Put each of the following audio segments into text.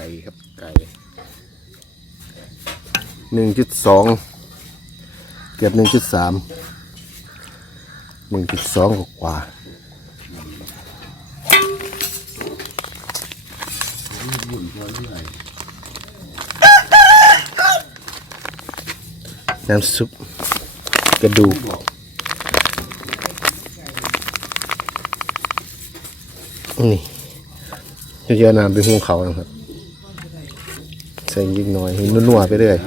ก่ครับไก่1.2เกือบ1.3 1.2กว่าน้ำซุปกระดูกนี่เยอะๆน้ำเป็นหุงเขานะครับใส่ยิ่งน้อยให้นัวๆไปเรื่อย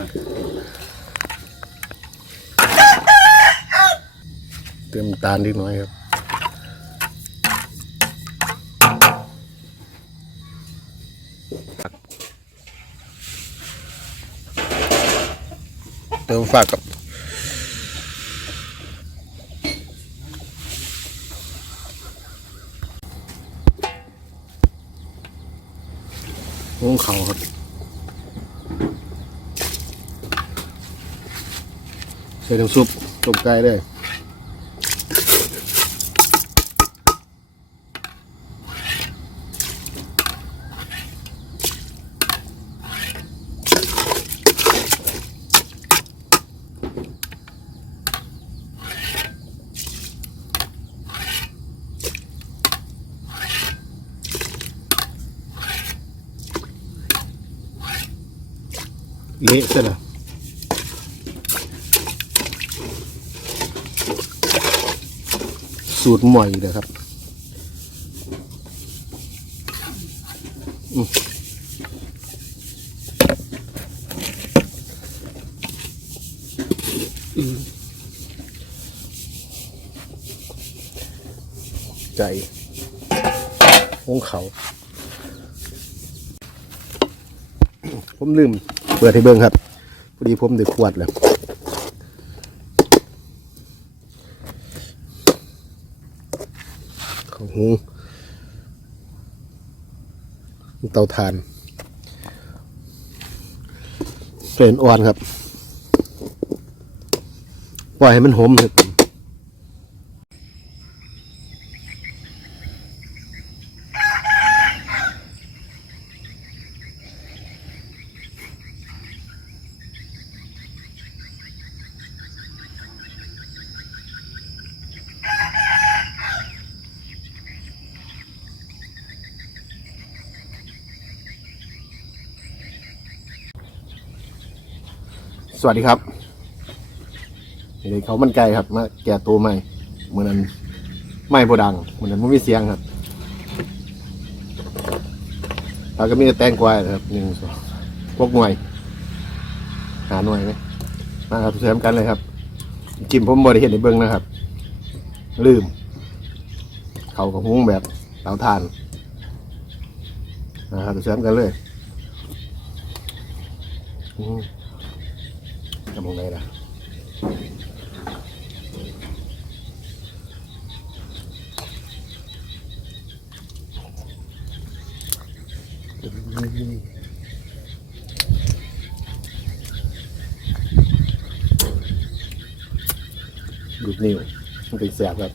เติมตาลนิดน้อยครับเติมฝากกับหุงเขาครับใส่น้ำซุปต้มไก่ได้เละซะนะสูตรใหม่เลยครับใจของเขาผมลืมเปิดให้เบิ่งครับพอดีผมได้ขวดแล้วของหุงเตาถ่านเป็นอ่อนครับปล่อยให้มันหอมครับสวัสดีครับเดี๋ยวเขามันไก่ครับมาแก่ตัวใหม่เหมือนนั้นไม่โบดังเหมือนนั้นไม่มีเสียงครับเราก็มีแต่แตงกวาครับ1 2พวกหน่วยหาหน่วยไหมมาครับเสริมกันเลยครับจิ้มผมบริเห็นในเบื้องนะครับลืมเขากับหุ้งแบบเตาถ่านนะครับเสริมกันเลยทำยังไงล่ะดูดนิ้วมันเป็นแสบครับ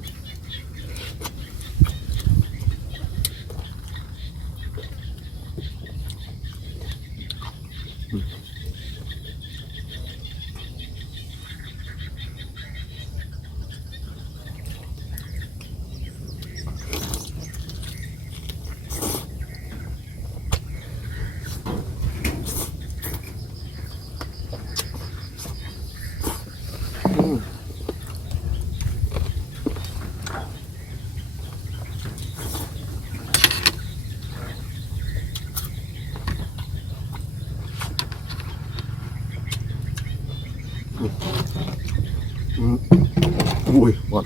อุ้ยหมด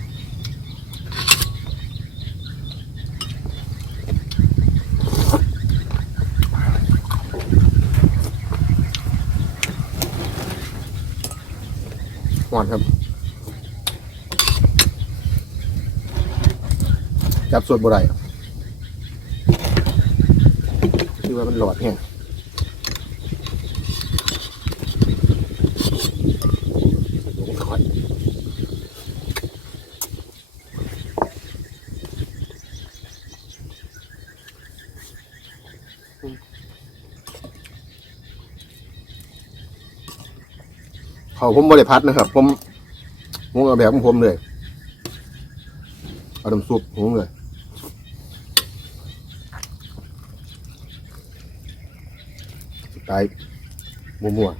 หมดครับจับส่วนบุไรคือว่ามันหลอดเนี่ย เขาผมบริพัดนะครับผมเอาแบบของผมเลยเอาน้ำซุปผมเลยสไตล์มั่ว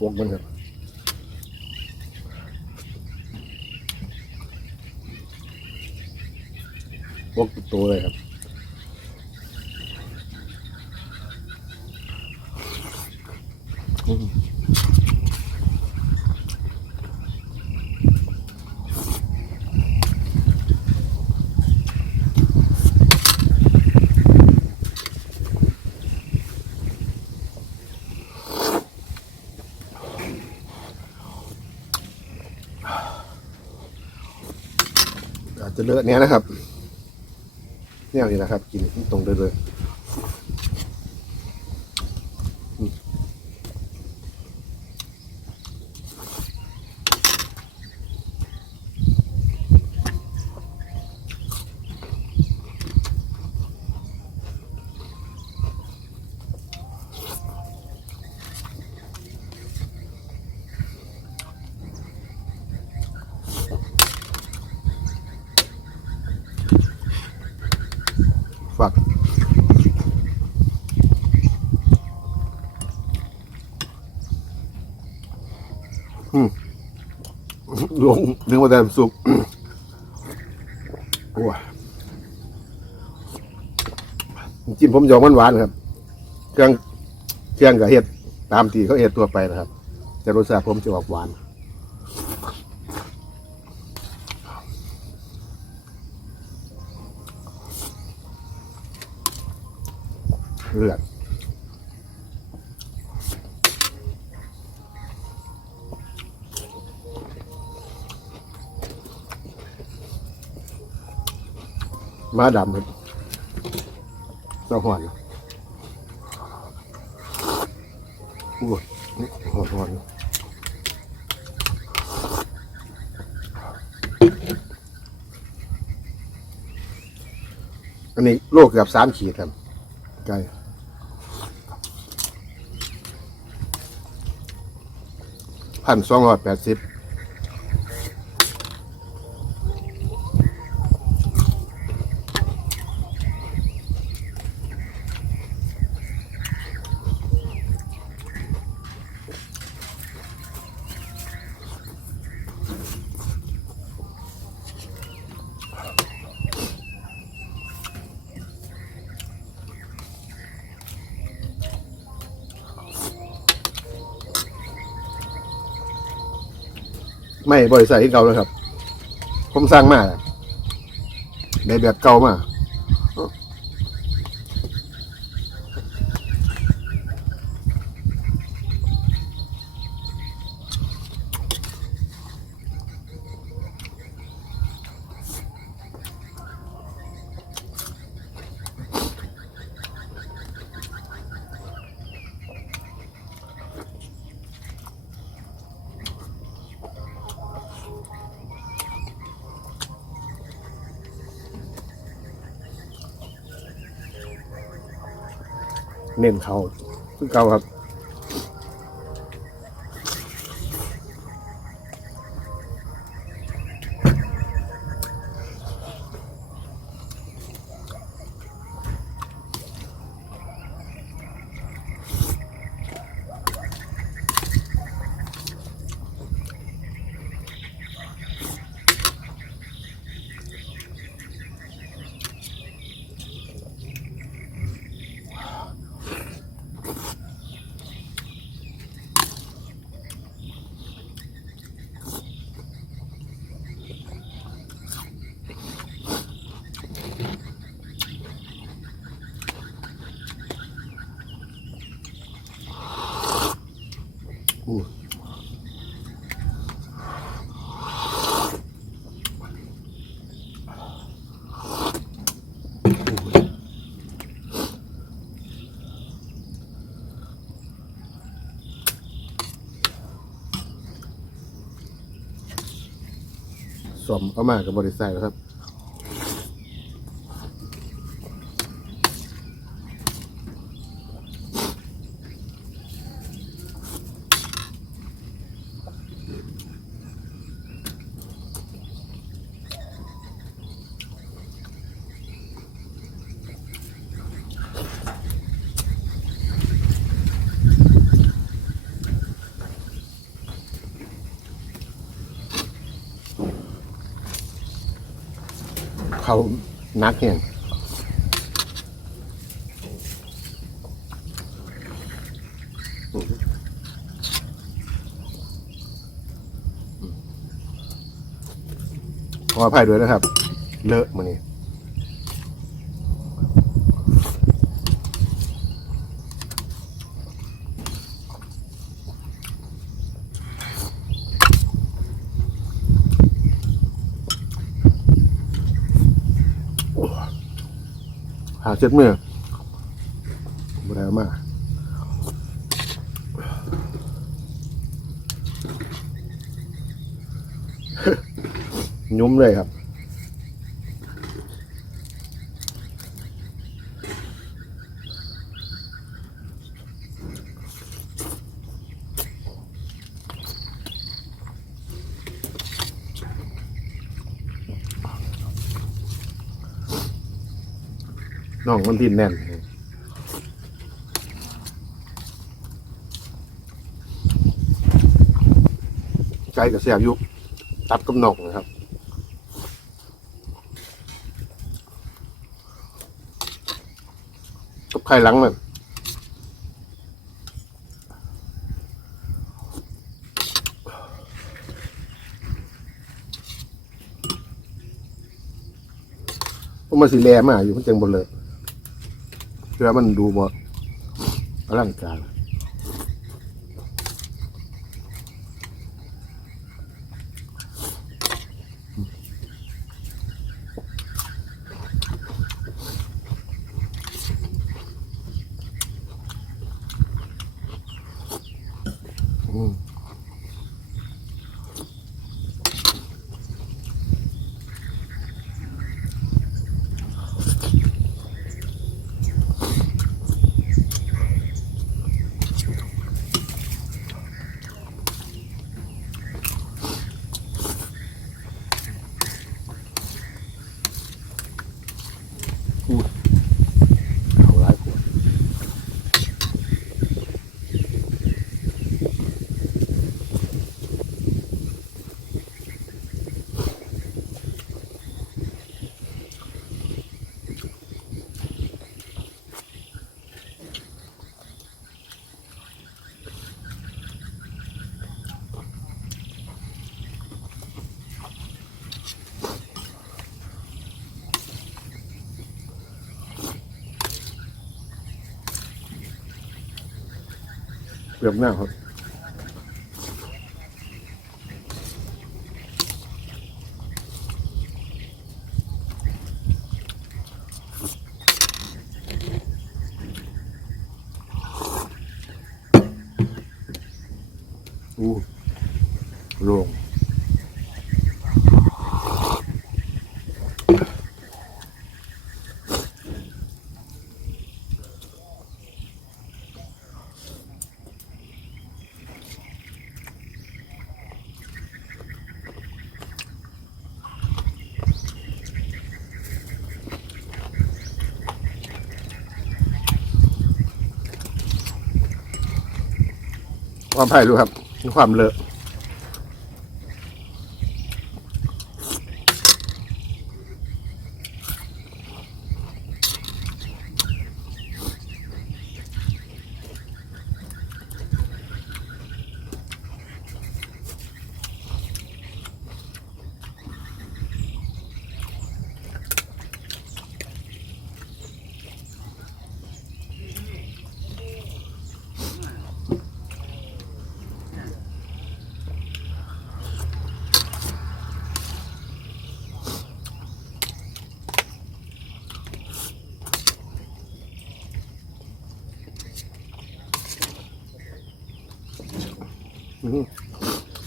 พวกมันครับพวกตัวเลยครับอาจจะเลอะเนี้ยนะครับเนี่ยนี่นะครับกินตรงเลยฝักลงนึกว่าแต่สุกโอ้ยจิ้มผมยองหวานๆครับเครื่องกับเห็ดตามที่เขาเห็ดตัวไปนะครับแต่รสชาติผมจะออกหวานเลือดม้าดำครับเจ้าหอนอู้หอนอันนี้โลเกือบ3 ขีดครับไก่1,280ไม่บริษัทที่เก่าเลยครับผมสร้างมาในแบบเก่ามาเน้นเขาคือเก่าครับ อู้สมเอามากับบริษัทแล้วครับเขานักเนี่ยขออภัยด้วยนะครับเลอะมานี่หาเช็ดมือบ่ได้เอามายุ่มเลยครับน้องมันทิ่นแน่นใจกับเสียบยุบตัดกับนกนะครับกับไข่หลังมันผมมาสีแลมาอยู่มันจังบนเลยเพื่อมันดูบ่อลังการเอาหลายขวดเปลือกหน้าครับอู้โล่งความไผ่ดูครับมีความเลอะ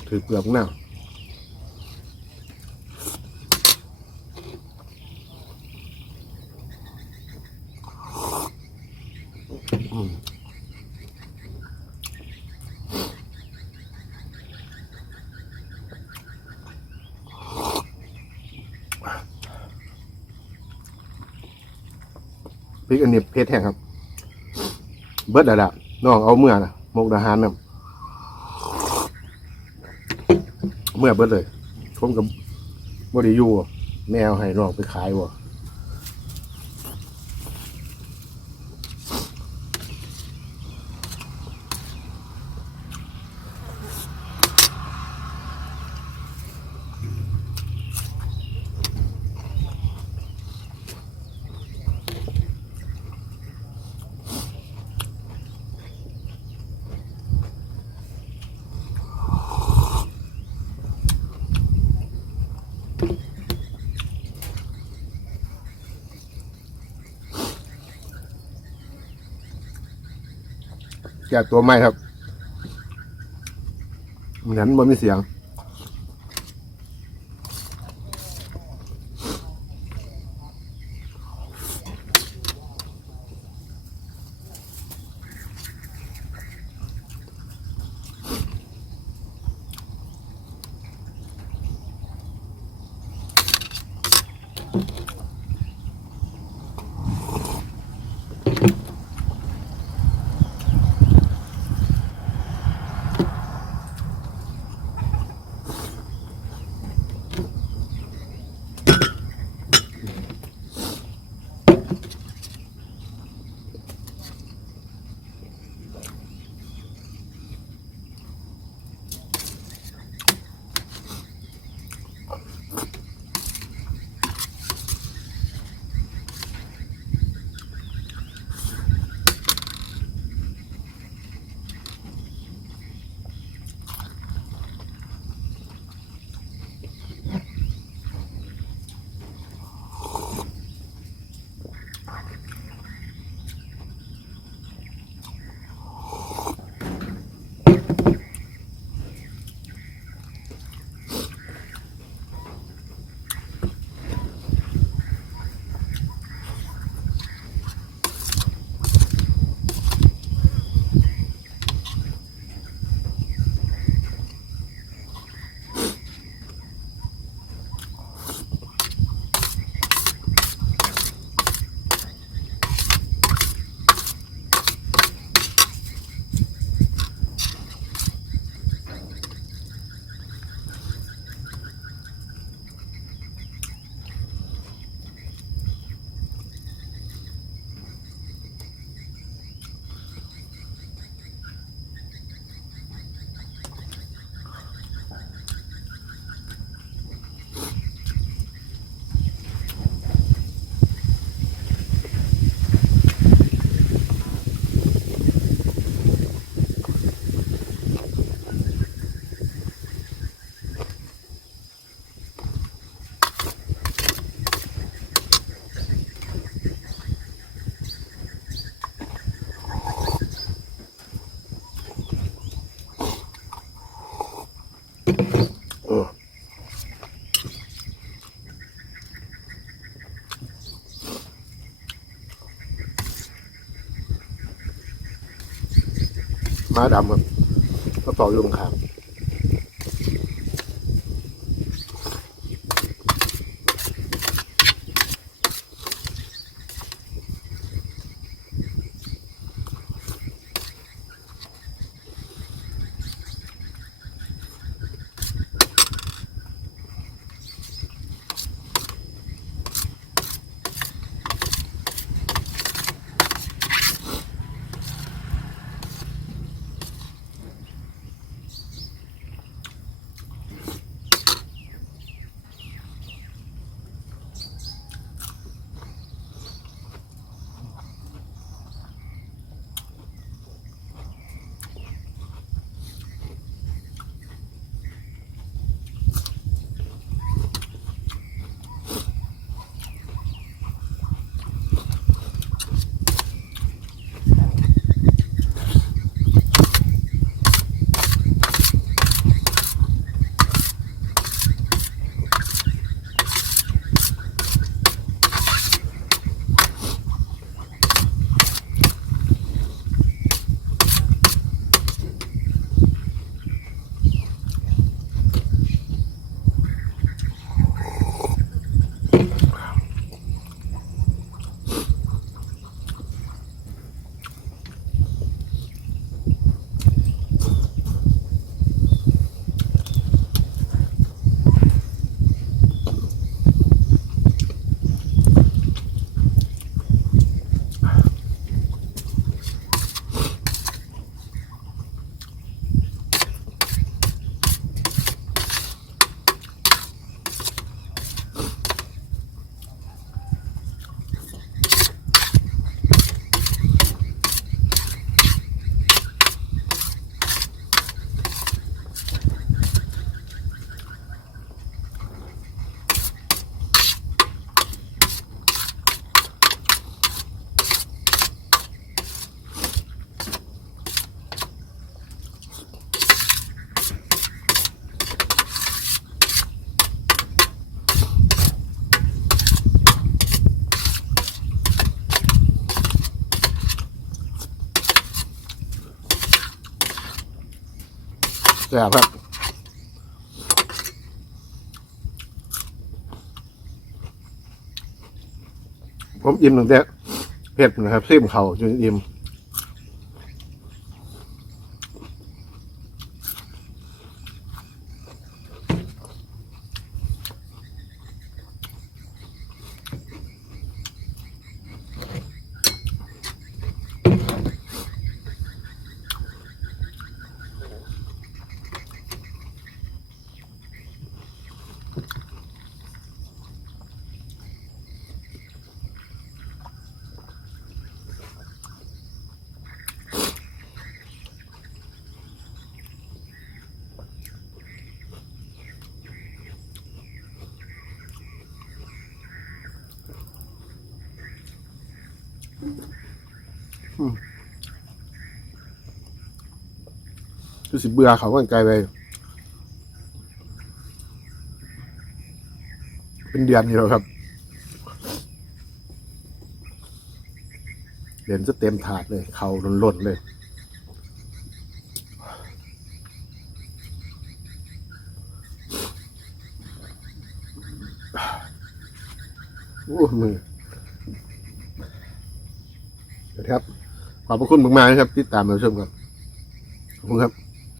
ถือเปลือกหน้าพริกอันนี้เพชรแห้งครับเบิดอะไรน้องเอาเมื่อนะมกดาหารนะเมื่อเบิดเลยผมกับบริยูแมวให้น้องไปขายวะจากตัวไม้ครับเหมือนมันมีเสียงม้าดำครับก็ต่ออยู่ตรงข้าง แซ่บครับผมอิ่มตั้งแต่เผ็ดนะครับซิมเข่าจนอิ่มคือสิเบื่อเขาก็ไกลไปเป็นเดือนอยู่แล้วครับเดือนจะเต็มถาดเลยเขาหล่นๆเลยโอ้มือครับขอบพระคุณมากๆนะครับที่ตามมาชมครับขอบคุณครับ